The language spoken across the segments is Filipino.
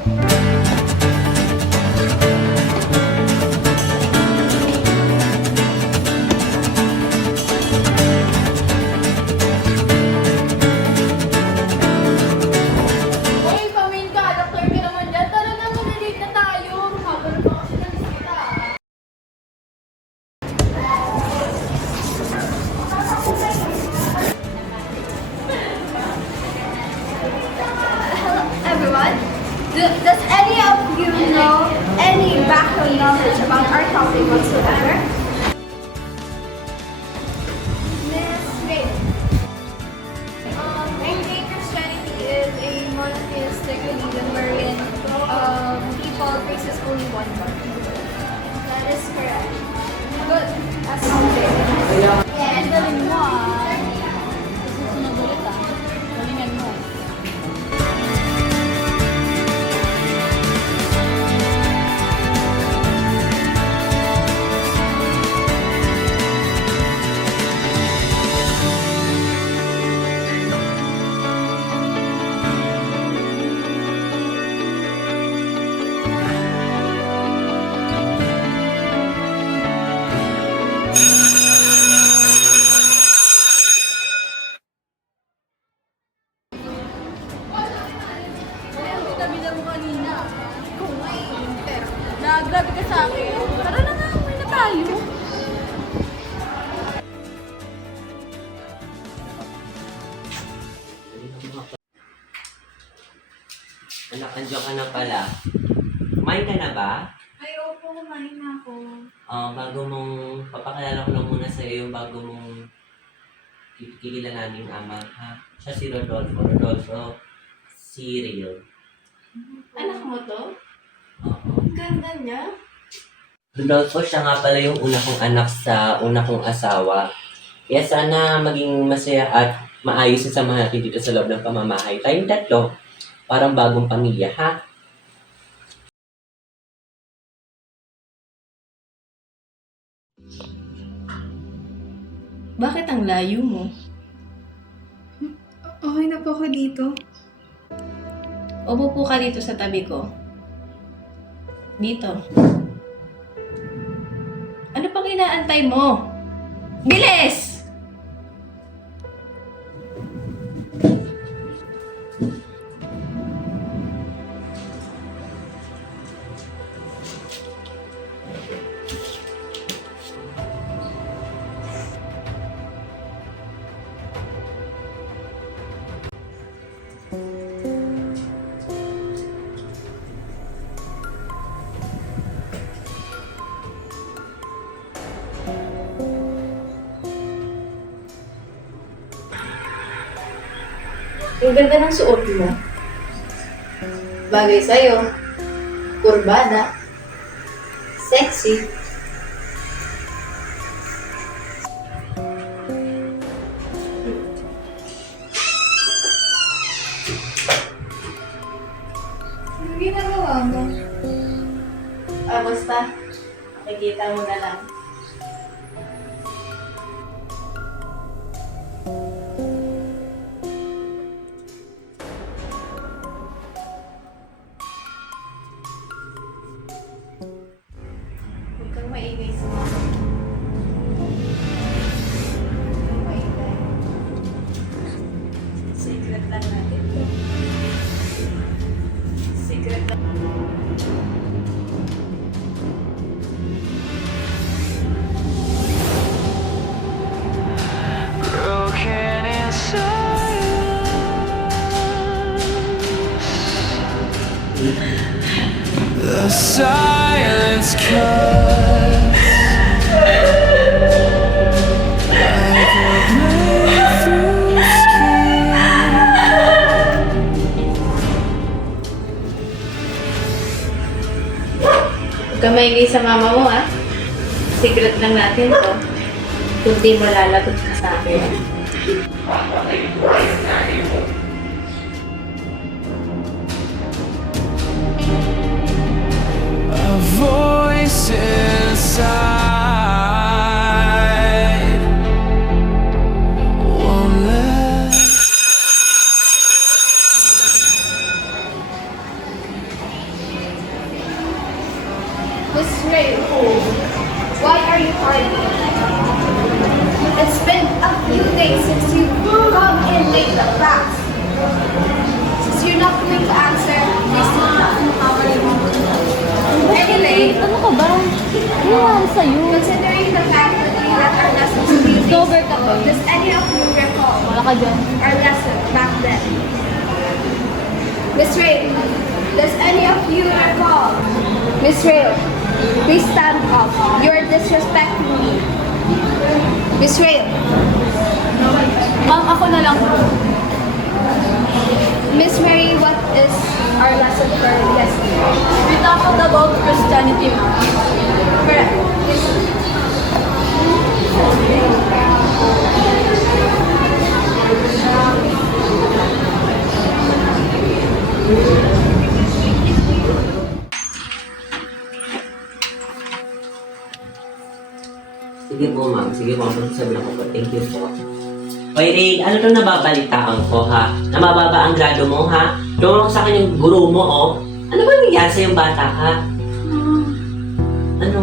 Uy, pamin ka. Doktor ka naman dyan. Tara na, malilate na tayo. Habang pa kasi ng bisita. Everyone, does any of you know any background knowledge about our topic whatsoever? Miss Raven. I think Christianity is a monotheistic religion wherein people praises only one God. That is correct. Good. As something. Yes. Galing mo ah. Susunod ulit ah. Galingan mo. Tabi-tabi mo kanina. Ikaw nga eh. Pero, nag-grabe ka sa akin. Tara na nga, uwi na tayo. Anak, andiyan ka na pala. Kumain ka na ba? Ay, opo, kumain na ako. Bago mong, papakilala ko lang muna sa iyo yung bago mong kikilalanin ama, ha? Siya si Rodolfo. Rodolfo Cyril. Anak mo to? Oo. Ang ganda niya. Rodolfo, siya nga pala yung una kong anak sa una kong asawa. Kaya sana maging masaya at maayos yung samahan natin dito sa loob ng pamamahay. Tayong tatlo, parang bagong pamilya, ha? Bakit ang layo mo? Okay na po ako dito. Umupo ka dito sa tabi ko. Dito. Ano pang inaantay mo? Bilis! Ang ganda ng suot mo. Bagay sa'yo. Kurbada. Sexy. Ano ginagawa mo? Basta. Makikita mo na lang. Huwag kang maingay sa mga. Huwag kang maingay. Secret lang natin to. Secret lang. Broken in silence, the silence cuts like a blade through skin. Huwag kang maingay sa mama mo, ah. Secret lang natin to. Kung di mo lalagot ka sa akin. A voice inside won't let Miss Ray, why are you hiding? It's been a few days since you come in late the class. Since you're not going to answer, please do not how are you? Anyway, Ano ka ba? Ano yan sa'yo? considering the fact that we had our lessons a few days Discover ka ba? does any of you recall Wala ka dyan. our lesson back then? Miss Ray, does any of you recall? Miss Ray, please stand up. You're disrespecting me. Miss Ray, Ma'am, ako na lang. Miss Mary, what is our lesson for yesterday? We talked about Christianity, ma'am. Correct. Sige po, ma'am. Sige po, sabi na po. Thank you po. Oy, Ray, ano to nababalitaan ko, ha? Na mababa ang grado mo, ha? Tumawag sa akin yung guru mo, oh. Ano ba nangyari sa yung bata ka? Ano?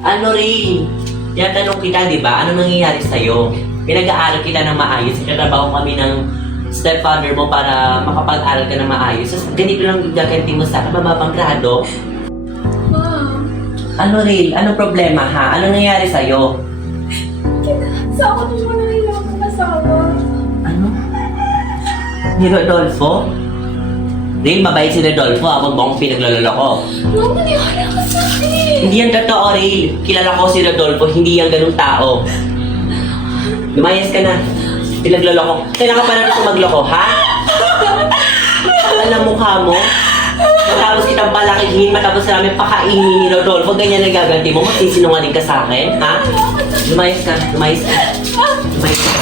Ano, Ray? Tinatanong kita, di ba? Ano nangyayari sa'yo? Pinag-aaral kita ng maayos. Nagtatrabaho kami ng stepfather mo para makapag-aral ka ng maayos. So, ganito lang gaganti mo sa akin, mababang grado. Ma'am, Ano, Ray? Ano problema, ha? Ano nangyayari sa'yo? sa ako nung wala yung akong asawa. Ano? Ni Rodolfo? Ray, mabait si Rodolfo, ha? Huwag mo akong pinagloloko. Ma'am, maniwala ka sa akin. Hindi yan totoo, Ray. Kilala ko si Rodolfo, hindi yan ganung tao. Lumayas ka na. Pinagloloko. Kailangan pa na rin magloko, ha? Ano ang mukha mo? Matapos kitang palakihin, matapos namin pakainin ni Rodolfo, ganyan nagaganti mo, magsisinungaling ka sa akin, ha? Lumayas ka, lumayas ka. Lumayas ka.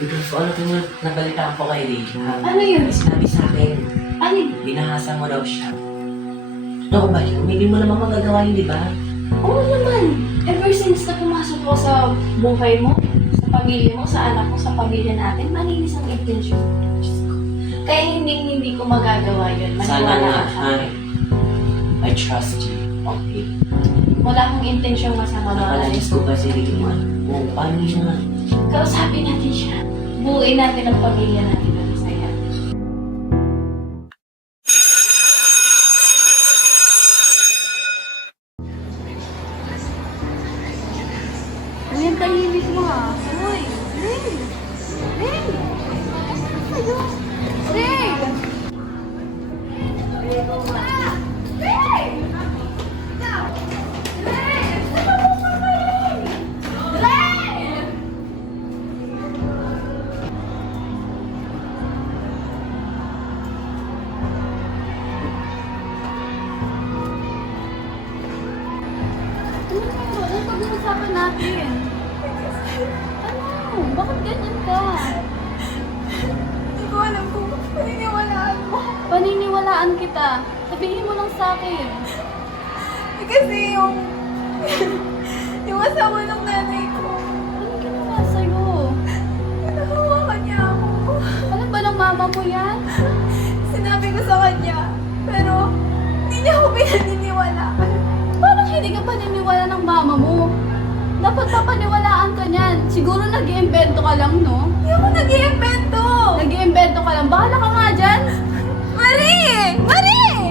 Rodolfo, ano kung nabalitaan ko kay Ray, ha? Ano yun? Sinabi sa akin, Ano yun? binahasa mo daw siya. Totoo ba yun? Hindi mo naman magagawa yun, di ba? Oo naman. Ever since na pumasok ko sa buhay mo, sa pamilya mo, sa anak mo, sa pamilya natin, malinis ang intensyon. Diyos ko. Kaya hindi ko magagawa yun. Sana Maniwala nga, ka sa ha? akin. I trust you. Okay. Wala akong intensyong masama mga Nakalalis ko kasi rin yung ano. Oh, paano yun nga? Kausapin natin siya. Buuin natin ang pamilya natin na masaya. Uy, ang tahimik mo ah. Uy, Ring! Ring! Ano Ring! Ano pag-uusapan natin? Ano? Bakit ganyan ka? Hindi ko alam kung paniniwalaan mo. Paniniwalaan kita. Sabihin mo lang sa akin. Kasi yung asawa ng nanay ko, Anong ginawa sa'yo? hinahawakan niya ako. Alam ba ng mama mo yan? Sinabi ko sa kanya, pero hindi niya ako pinaniniwalaan. Parang hindi ka paniniwala ng mama mo. Dapat papaniwalaan ka niyan. Siguro nag-iimbento ka lang, no? Hindi ako nag-iimbento. Nag-iimbento ka lang. Bahala ka nga dyan. Marie! Marie!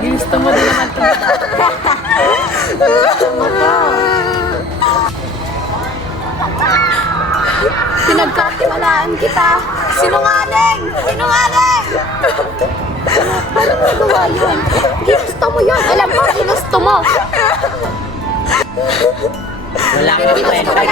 Gusto mo din naman ito. Pinagkatiwalaan kita. Sinungaling! Sinungaling! Paano nagawa yun? Ginusto mo yun. Alam mo, ginusto mo. Wala kang kwenta.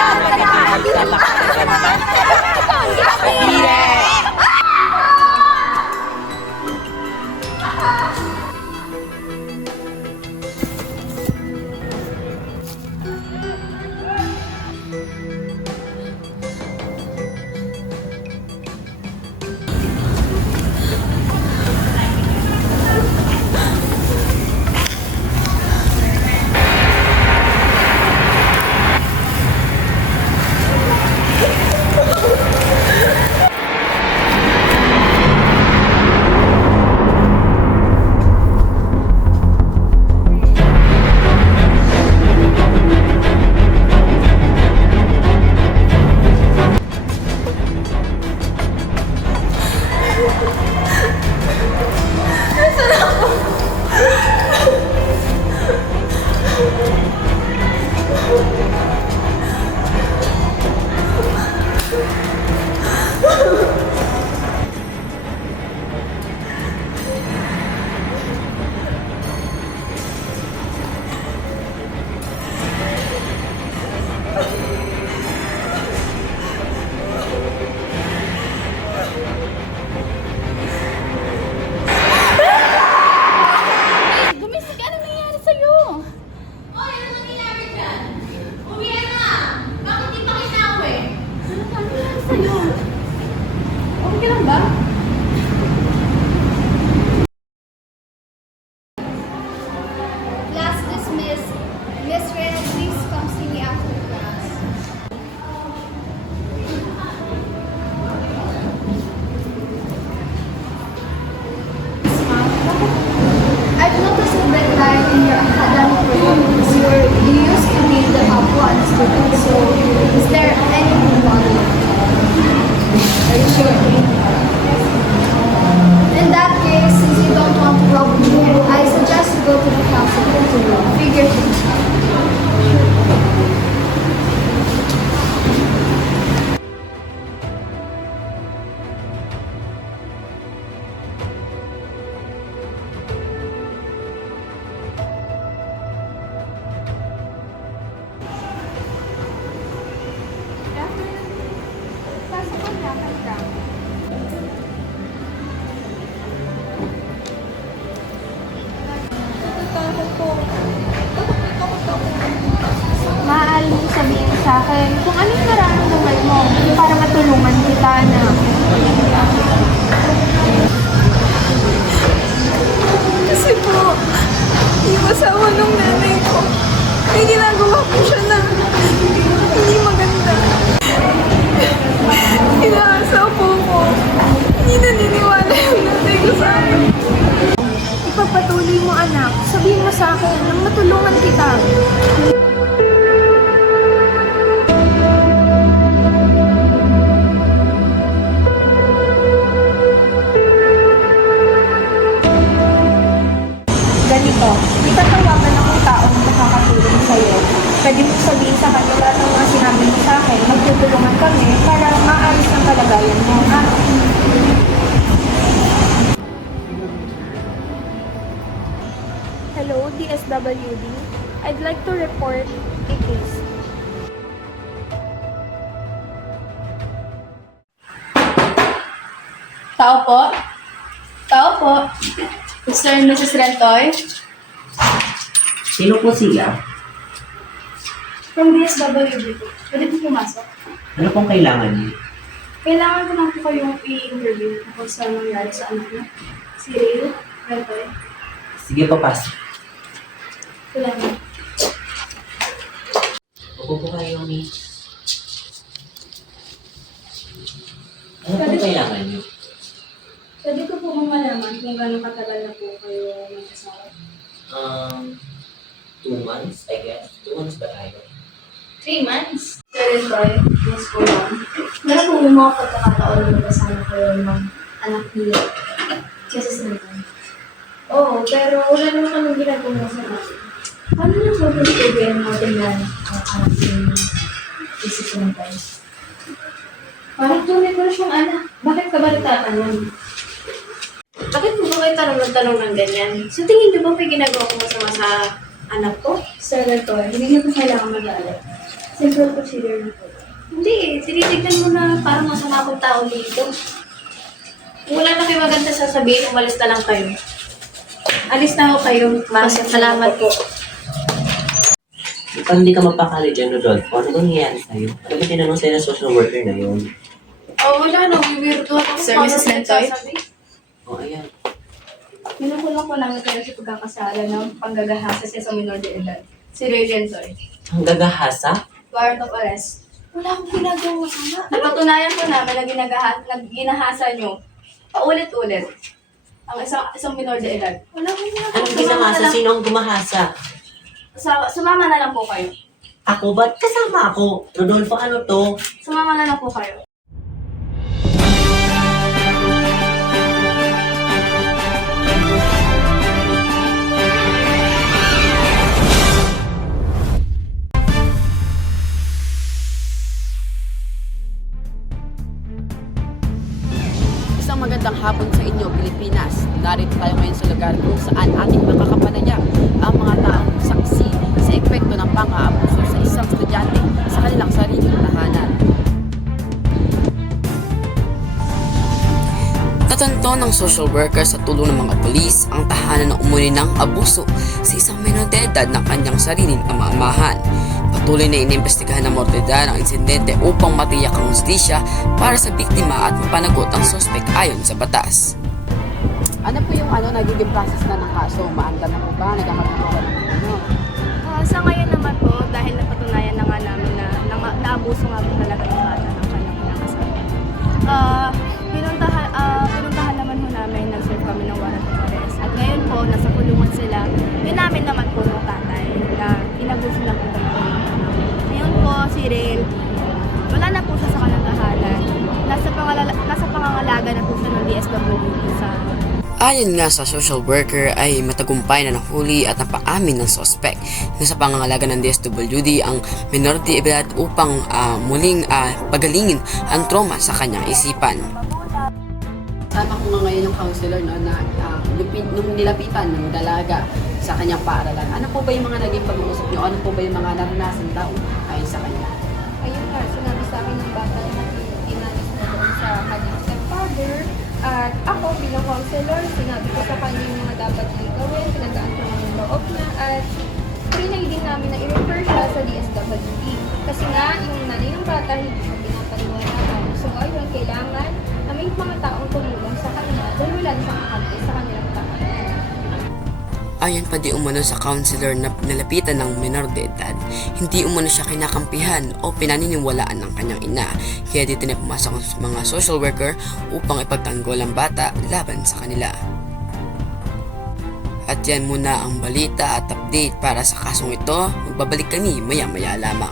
Gumising ka. Ano nangyari sa'yo? Oy, ano nangyayari dyan? Umiyan na! Bakit di pa kinawi? Ano nangyari sa'yo? Okay ka lang ba? Class dismissed. Miss Rhea, please come see me after class. I've noticed a red line in your academic performance. You used to be the top one student, so is there anything wrong with you? Are you sure? In that case, since you don't want to problem me, I suggest you go to the counselor to figure things out. Maaari mo sabihin sa akin kung anong nararamdaman mo para matulungan kita na. Kasi po, yung asawa ng nanay ko, may ginagawa po siya na hindi maganda. Inaasa po ko. Hindi naniniwala yung nanay ko sa akin. Ipagpatuloy mo anak, sabihin mo sa akin nang matulungan kita. Ganito, itatawagan akong taong makakatulong sa'yo. Pwede mo sabihin sa kanya lahat ng mga sinabi mo sa akin. Magtutulungan kami para maayos ang kalagayan mo, ha? Hello, DSWD. I'd like to report a case. Tao po? Tao po? Mr. and Mrs. Rentoy? Sino po siya? From DSWD po. Pwede po pumasok. Ano pong kailangan niyo? Kailangan ko lang po kayong i-interview kung sa nangyari sa anak niyo. Si Ray Rentoy. Sige, papasok. Kailangan. Upo po kayo, miss. Ano pong kailangan niyo? Pwede ko po bang malaman kung gano'ng katagal na po kayo mag-asawa? 2 months, I guess. 2 months ba tayo? 3 months. Sir Rentoy, yes po lang. Meron po yung mga pagkakataon na mag-asawa kayo ng anak niyo. Mrs. Linton. Oo, pero wala naman kami ginagawa sa akin. Paano niyo po pinipigyan natin na anak si Mrs. Linton? Parang tunay ko na siyang anak. Bakit ka ba nagtatanong? Bakit mo ba kayo tanong ng ganyan? Sa tingin niyo ba may ginagawa ko masama sa anak ko? Senator, hindi niyo po kailangan mag-alala. Simple procedure na po. Hindi eh. Tinitignan mo na parang masama akong tao dito. Kung wala na kayo maganda sasabihin, umalis na lang kayo. Alis na ako kayo. Salamat po. Pag hindi ka mapakali dyan, Rodolfo, ano nangyayari sa'yo? Ano ba tinanong sa'yo ng social worker na yun? Oh, wala na. Weirdo ako. Sir, Paano Mrs. Lentoy? nagsasabi? O, ayan. Minukulong po namin kayo sa pagkakasala ng panggagahasa sa isang minor de edad. Si Ray Lentoy. Ang gagahasa? Warrant of arrest. Wala akong ginagawa masama. Napatunayan po namin na ginahasa nyo paulit-ulit ang isang minor de edad. Wala akong ginagawa. Anong ginahasa? Sino ang gumahasa? Sumama na lang po kayo. Ako? Ba't kasama ako? Rodolfo, ano to? Sumama na lang po kayo. Isang magandang hapon sa inyo, Pilipinas. Narito tayo ngayon sa lugar kung saan ating makakapanayam ang mga taong saksi sa epekto ng pang-aabuso sa isang estudyante sa kanilang sariling tahanan. Natanto ng social worker sa tulong ng mga pulis ang tahanan na umuni ng abuso sa isang minor de edad ng kanyang sariling amahan. Patuloy na inimbestigahan ng mortedad ang insidente upang matiyak ang hustisya para sa biktima at mapanagot ang sospek ayon sa batas. Ano po yung nagiging process na ng kaso? Maandar na po ba? Nagkakaroon po ba ng Sa ngayon naman po, dahil napatunayan na nga namin na naabuso nga po talaga yung bata ng kanyang kinakasama. Pinuntahan naman po namin, nag-serve kami ng warrant of arrest. At ngayon po, nasa kulungan sila. Inamin naman po nung tatay na inabuso na po talaga. Ngayon po, si Rail, wala na po siya sa kanyang tahanan. Nasa pangangalaga na po siya ng DSWD sa Ayon nga sa social worker ay matagumpay na nahuli at napaamin ng suspect na sa pangangalaga ng DSWD ang minor de edad upang muling pagalingin ang trauma sa kanyang isipan. Sama ko nga ngayon yung counselor nung nilapitan ng dalaga sa kanyang paaralan. Ano po ba yung mga naging pag-uusap niyo? Ano po ba yung mga naranasan daw ayon sa kanya? Ayun nga, sinabi sa akin ng bata na tinanis na doon sa kanyang stepfather. At ako bilang counselor, sinabi ko sa kanya yung mga dapat niyang gawin, pinagaan ko ng loob niya, at trinay din namin na i-refer siya sa DSWD. Kasi nga, yung nanay ng bata, hindi siya pinapaliwanagan. So ayun, kailangan na may mga taong tumulong sa kanya dahil wala na siyang kakampi sa kanilang tahanan. Ayon pa di umano sa counselor na nalapitan ng minor de edad, hindi umano siya kinakampihan o pinaniniwalaan ng kanyang ina. Kaya dito na pumasok ang mga social worker upang ipagtanggol ang bata laban sa kanila. At yan muna ang balita at update para sa kasong ito. Magbabalik kami maya-maya lamang.